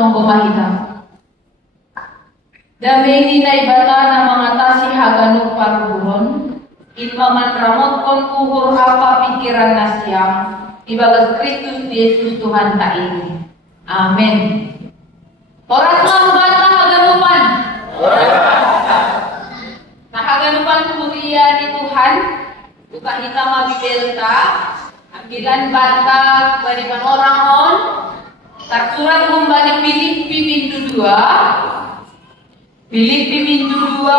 tong pamahita. Damay ni na ibata na mangatasi hagano paruhuron, ilmaman ramot kon kuhur apa pikiran na siyang, ibagas Kristus Yesus Tuhan tain. Amen. Oras lang bata haganupan. Nahaganupan kuriya ni Tuhan, ukahita mabibelta, ambilan bata bariman orang on, tersurat kembali Filipi pintu 2, Filipi pintu 2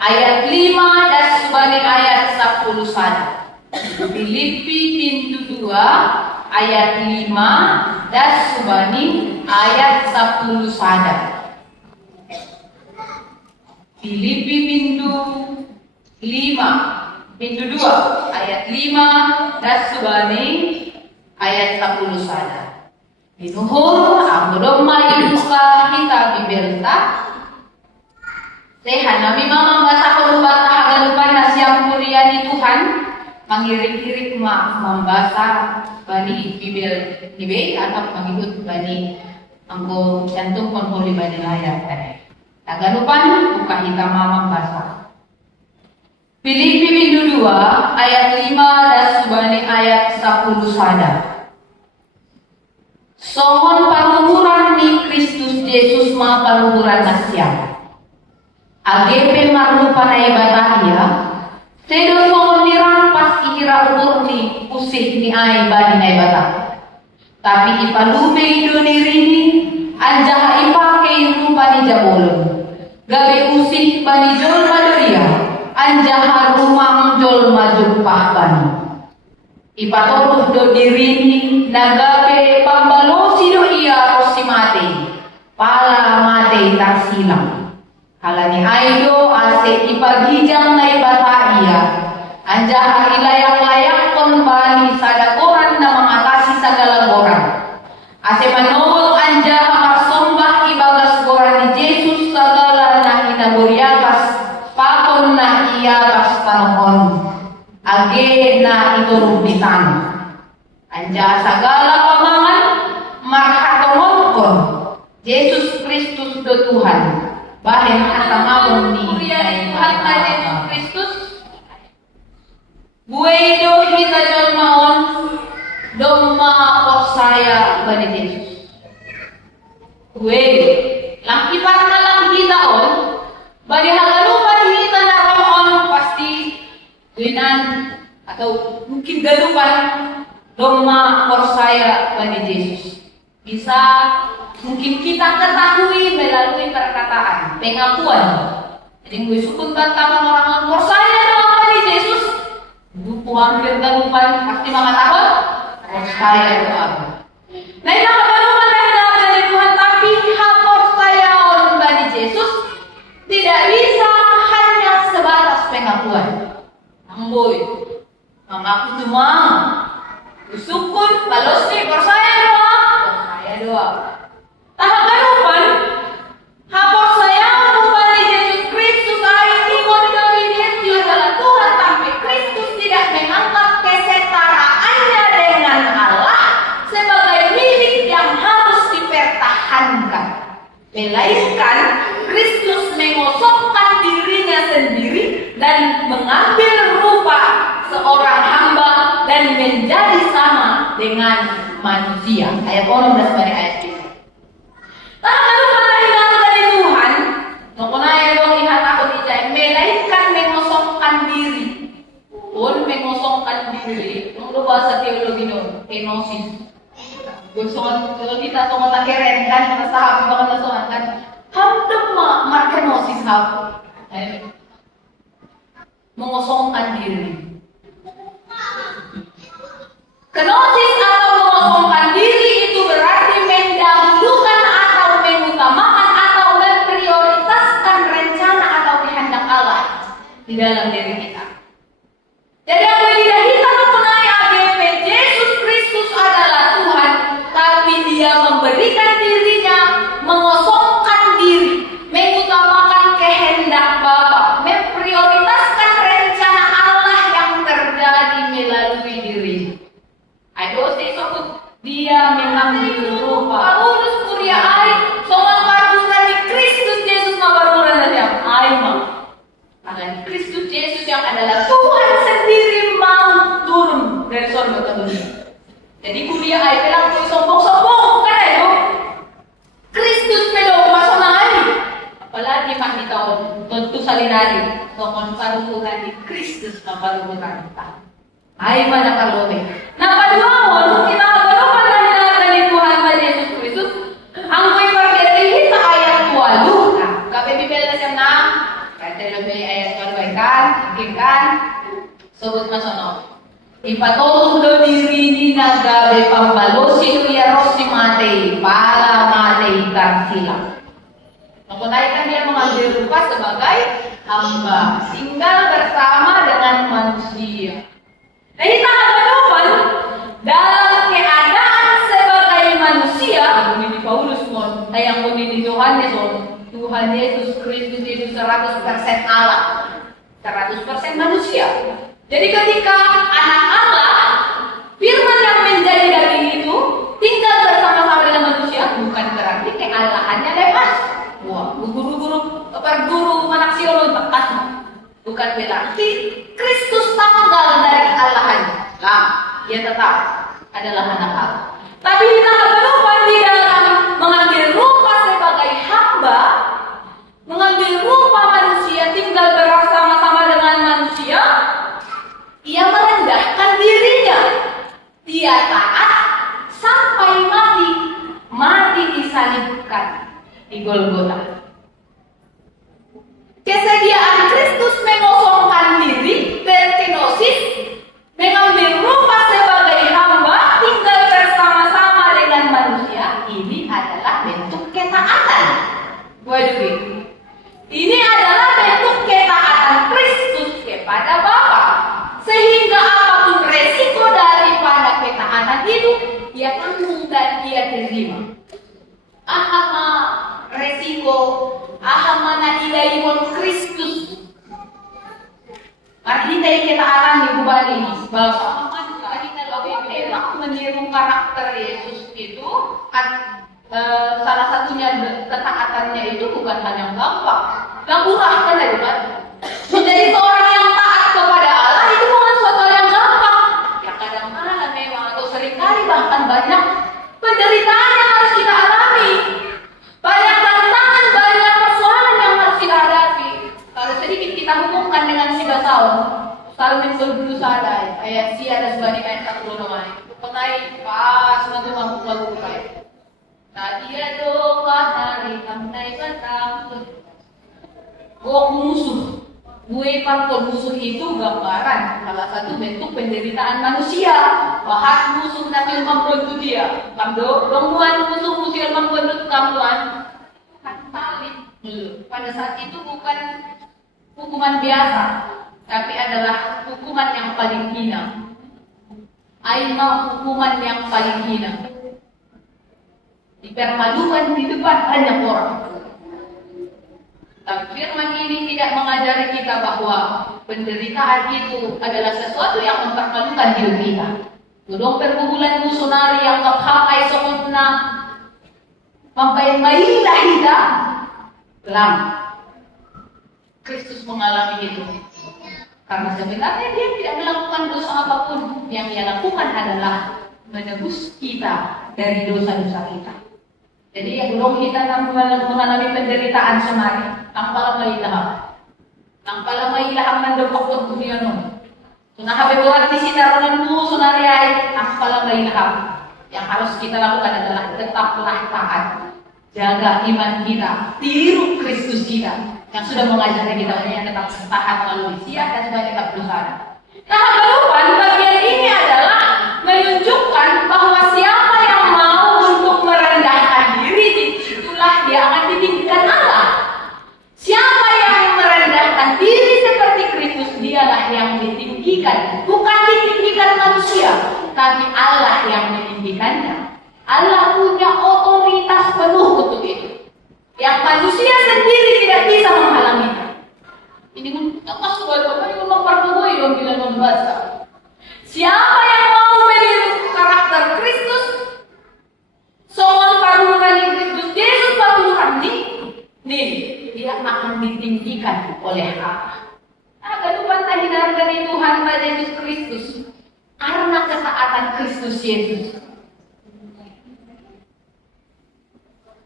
ayat 5 dan sebagai ayat 10 sana. Filipi pintu 2 ayat 5 dan sebagai ayat 10 sana. Filipi pintu 2 ayat 5 dan sebagai ayat 10 sana. Inuhur ang domay buka kita bibelta. Sehan nami mamambasa ko bata hagalupan na siyang kuriya ni Tuhan. Mangirik-irik membasa bani bibel nibe atau mangikut bani anggo cantum konholi bani layar tadi. Hagalupan buka kita mamambasa. Filipi pintu 2 ayat 5 dan sebagai ayat 10 sada. Songon paluhuran ni Kristus Yesus ma paluhuran nasyam. Agepe marlu panay batahya. Sedo songon nirang pas ikira ukur ni usih ni ay bani nay batah. Tapi ipalume ido ni rini anjaha ipake rupa ni jabolon. Gabe usih bani jol madoria anjaha rumah jol majumpah bani. Ipatoluh do dirini nagabe pambalosi do iya rosi mate pala mate tarsilang halani aido ase ipagijang na ibata iya anjaha ilayak-layak kon bani sadakoran na mengatasi segala goran ase manowol anjaha marsombah ibagas goran di Yesus segala na inaguriakas pakon na iya bas panahon age na iturumbitan anja sagala pamangan marhatomongkon Yesus Kristus do Tuhan bahen asamawon ni Tuhan na Yesus Kristus buhay do hita jolmaon doma porsaya bani Yesus buhay lang ipat na lang hita on bani hagalupan hita na roon pasti Winan atau mungkin galupan doma porsaya bani Yesus bisa mungkin kita ketahui melalui perkataan pengakuan. Jadi gue sukun bantaman orang porsaya doa bani Yesus buku hampir galupan pasti mengatakan porsaya doa. Nah itu galupan dari Tuhan tapi hak porsaya on bani Yesus tidak bisa hanya sebatas pengakuan. Amboy, mengaku cuma usukun, balosnya porsaya doa. Tahap galupan, hapor saya kembali Yesus Kristus ayat timur dari Yesus adalah Tuhan tapi Kristus tidak mengangkat kesetaraannya dengan Allah sebagai milik yang harus dipertahankan. Melainkan Kristus mengosongkan dirinya sendiri dan mengambil rupa seorang hamba dan menjadi sama dengan manusia. Ayat 16 dari ayat 3. Tak lalu menahilan dari Tuhan, nokonaya dong lihat aku dicai, melainkan mengosongkan diri. Pun mengosongkan diri. Nunggu bahasa teologi dong, kenosis. Gosongan kalau kita tunggu tak keren kan, sahab bahkan gosongan kan. Hampir markenosis hab. Mengosongkan diri. Kenosis atau mengosongkan diri itu berarti mendahulukan atau mengutamakan atau memprioritaskan rencana atau kehendak Allah di dalam diri kita. Jadi apa yang tidak kita mengenai AGP Yesus Kristus adalah Tuhan, tapi Dia memberikan dirinya, mengosongkan diri, mengutamakan kehendak Bapa, memprioritaskan rencana Allah yang terjadi melalui diri. Ayo, Dia mengambil rupa. Paulus kuliah ai, soal pardukan di Kristus Yesus mabaruran dan siap. Ai mah. Akan Kristus Yesus yang adalah Tuhan sendiri mau turun dari surga ke dunia. Jadi kuliah ai bilang sombong-sombong kan ayo. Kristus pedo masonai. Apalagi mak kita tentu salinari soal pardukan di Kristus mabaruran. Ai mana kalau be. Nah padua mau kita Tuhan Yesus Kristus, angkoi pergeri kita ayat 20. Nah, KPP Bibel na kata lebih ayat 20 kan, sebut masono. Ipatulong do diri ni nagabe pambalosin ya rosi mate, para mate karsila. Menggunakan dia mengambil rupa sebagai hamba, tinggal bersama dengan manusia. Nah, kita akan dalam keadaan sebagai manusia, ini Paulus mon, yang ini Yohanes Tuhan Yesus Kristus itu 100% Allah, 100% manusia. Jadi ketika anak Allah, firman yang menjadi daging itu tinggal bersama-sama dengan manusia, bukan berarti keallahannya lepas. Wah, guru manaksiolog bekas, bukan berarti Kristus tanggal dari keallahannya. Nah, dia tetap adalah anak Allah. Tapi kita lupa di dalam mengambil rupa sebagai hamba, mengambil rupa manusia, tinggal bersama-sama dengan manusia, ia merendahkan dirinya. Dia taat sampai mati disalibkan di Golgota. Kesediaan Kristus mengosongkan diri, berkenosis, mengambil rupa sebagai hamba, tinggal bersama-sama dengan manusia. Ini adalah bentuk ketaatan. Waduh, ini adalah bentuk ketaatan Kristus kepada Bapa. Sehingga apapun resiko daripada ketaatan itu, dia tanggung dan dia terima. Ahama resiko, ahama nilai Kristus. Kita ketaatan di kubali bahwa kita meniru karakter Yesus itu kan salah satunya ketaatannya itu bukan hanya gampang, murah kan ya bukan? Menjadi seorang yang taat kepada Allah itu bukan suatu yang gampang. Ya kadang-kadang memang atau seringkali bahkan banyak penderitaan yang harus kita alami, banyak tantangan, banyak persoalan yang harus kita hadapi. Kalau sedikit kita hubungkan dengan si Basau, Salmin dulu sadai, ayat si ada sebanyak ayat 10 nomai. Penai pas lagu kai. Tadi ada hari kamnai batang. Gok musuh. Gue parpol musuh itu gambaran salah satu bentuk penderitaan manusia. Bahas musuh nanti membantu dia. Kamdo, gangguan musuh membantu kamduan. Pada saat itu bukan hukuman biasa, tapi adalah hukuman yang paling hina. Aina hukuman yang paling hina. Dipermalukan di depan banyak orang. Tapi firman ini tidak mengajari kita bahwa penderitaan itu adalah sesuatu yang mempermalukan hidup kita. Tudong perbubulan musunari yang kaphakai sokotna mampay-mailah kita. Lam. Kristus mengalami itu. Karena sebenarnya dia tidak melakukan dosa apapun. Yang dia lakukan adalah menebus kita dari dosa-dosa kita. Jadi yang belum kita mengalami penderitaan semari, tanpa mailah mendebok ke dunia nun. Sunah habe berarti si tarunan mu sunariai, tanpa mailah. Yang harus kita lakukan adalah tetaplah taat, jaga iman kita, tiru Kristus kita yang sudah mengajari kita yang tetap taat melalui siap dan sebagai tetap berusaha. Nah, halupan bagian ini adalah menunjukkan bahwa siapa yang mau untuk merendahkan diri, itulah dia akan ditinggikan Allah. Siapa yang merendahkan diri seperti Kristus, dialah yang ditinggikan. Bukan ditinggikan manusia, tapi Allah yang meninggikannya. Allah punya otoritas penuh untuk itu, yang manusia sendiri tidak bisa menghalanginya. Ini mas bapak ini memperkuat dong bila membaca. Siapa yang mau meniru karakter Kristus, akan Kristus Yesus.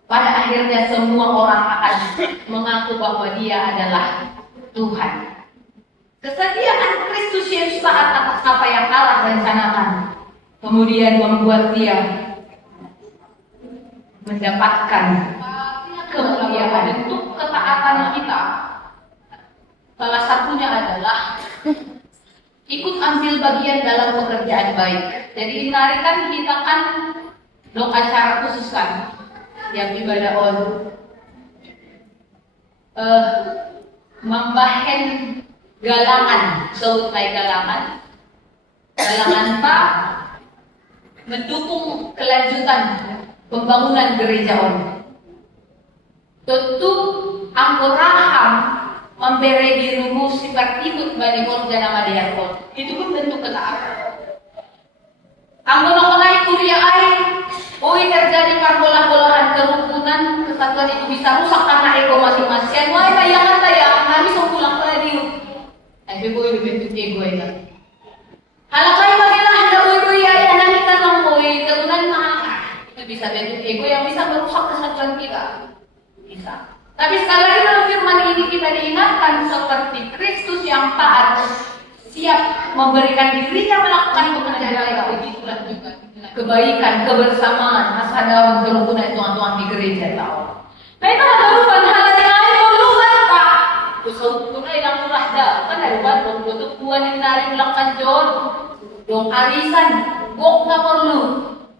Pada akhirnya semua orang akan mengaku bahwa Dia adalah Tuhan. Kesetiaan Kristus Yesus taat atas apa yang Allah rencanakan, kemudian membuat Dia mendapatkan kemuliaan. Bentuk ketaatan kita salah satunya adalah ikut ambil bagian dalam pekerjaan baik. Jadi hari kan kita kan acara khusus kan, yang ibadah on membahen galangan, sebut baik galangan tak mendukung kelanjutan pembangunan gereja on. Tentu angkoraham memberi dirimu seperti ikut bani korja nama diakon. Itu pun bentuk ketaatan. Anggono naik kuliah air, terjadi perbolah-bolahan kerukunan, kesatuan itu bisa rusak karena ego masing-masing. Wah, bayangan saya, kami mau pulang ke radio. Tapi itu bentuk ego itu. Halakai bagilah anda boy ya, kita ngomoi kerukunan itu bisa bentuk ego yang bisa merusak kesatuan kita. Bisa. Tapi sekali lagi dalam firman ini kita diingatkan seperti Kristus yang taat, siap memberikan dirinya melakukan pekerjaan lain, itulah juga kebaikan, kebersamaan, masa dalam kerukunan tuan-tuan di gereja tahu. Nah itu ada lupa hal yang lain lupa tak. Kusau yang murah dah kan ada lupa untuk tuan yang dari melakukan jod, dong arisan, gok nggak perlu.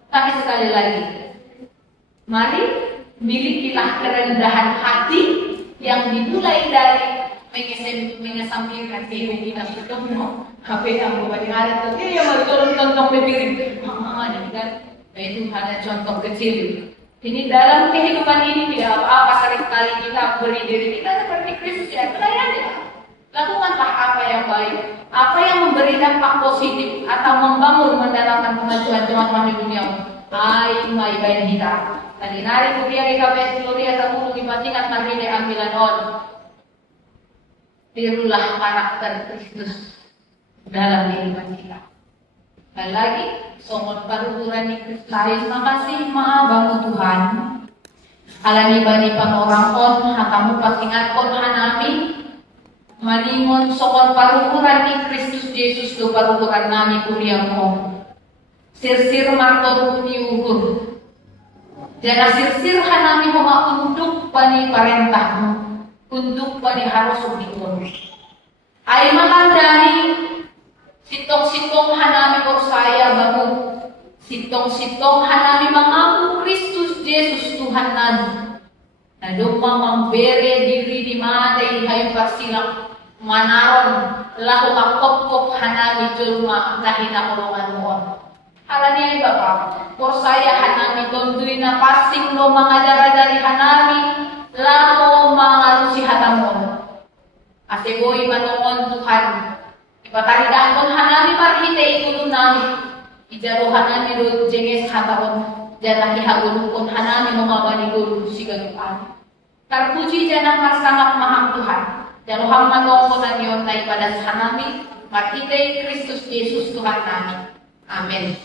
Tapi sekali lagi, mari milikilah kerendahan hati yang dimulai dari mengesampingkan diri kita ketemu HP yang buat hari itu dia mau contoh bepiring kan itu hanya contoh kecil. Ini dalam kehidupan ini tidak apa-apa seringkali kita beri diri kita seperti Kristus ya, melayani. Lakukanlah apa yang baik, apa yang memberi dampak positif atau membangun mendatangkan kemajuan teman-teman di dunia. Mai baik kita. Tadi nari kuliah di KBS Gloria 10 dibandingkan hari ini ambilan on. Tirulah karakter Kristus dalam kehidupan kita. Dan lagi, somot paruturan di Kristus. Terima kasih maabamu Tuhan. Alani bani panorang on, hatamu pasingat on hanami. Maningon somot paruturan di Kristus Yesus do paruturan nami kuriamo. Sir martor uniuhur. Jana sir hanami homa untuk bani parentahmu. Untuk bani harus diurus. Ay makandani sitong-sitong hanami saya bangun. Sitong-sitong hanami mengaku Kristus Yesus Tuhan nami. Na duma memberi diri di madai hayu pasilang manaron lahu kakop-kop hanami julma kahina kulungan mohon. Halani ay Bapak, saya hanami tondui na pasing lo mga dari hanami lako mangalusi hatamon. Aseboy manungon Tuhan. Ipataridahon hanami marhite itulun nami. Ijaruhan nami ro jenges hatamon. Janah ihagulukon hanami mamabani gulu sigalupan. Terpuji janah marsangat mahang Tuhan. Januhang manungkon na niyon na ipadas hanami. Marhite Kristus Yesus Tuhan nami. Amen.